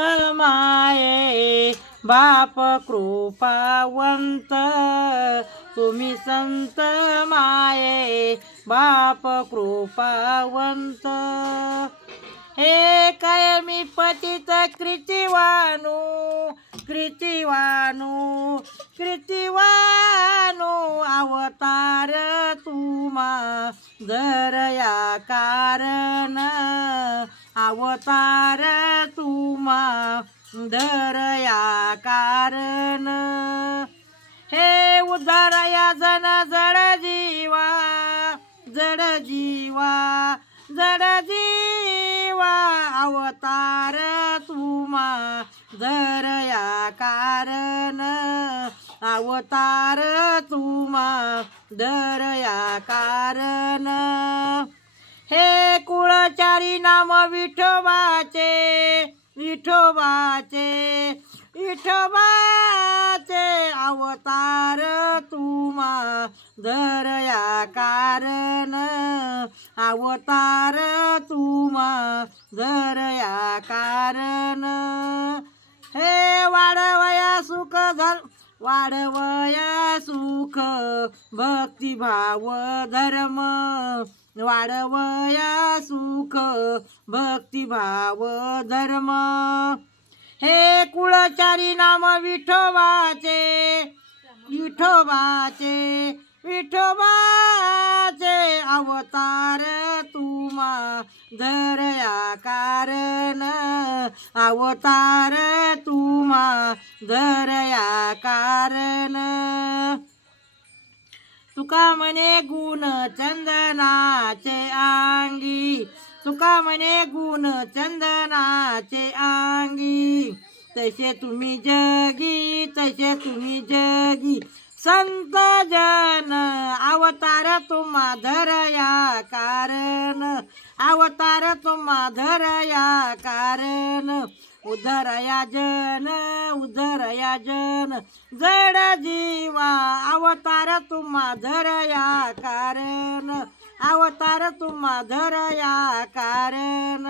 माये बाप कृपावंत तुम्ही संत माये बाप कृपावंत हे काय मी पतित कृतिवानू कृतिवानू कृतिवानू अवतार तुम्हा दरया कारण अवतार तुम्हा दरया कारण हे उद्धारया जन जड जीवा जड जीवा जड जीवा अवतार तुम्हा दरया कारण अवतार तुम्हा दरया कारण हे कुळचारी नाम विठोबाचे विठोबाचे विठोबाचे अवतार तुम्हा दरया कारण अवतार तुम्हा दरया कारण हे वाढवया सुख वाढवया सुख भक्तिभाव धर्म वाढवया सुख भक्तिभाव धर्म हे कुळचारी नाम विठोबाचे विठोबाचे विठोबाचे अवतार तुम्हा दरया कारण अवतार तुम्हा दरया कारण तुका म्हणे गुण चंदनाचे अंगी तुका म्हणे गुण चंदनाचे अंगी तसे तुम्ही जगी तसे तुम्ही जगी संत जन अवतार तुम्हा धरया कारण अवतार तुम्हा धरया कारण उधरया जन जड जीवा अवतार तुम्हा धरया कारण अवतार तुम्हा धरया कारण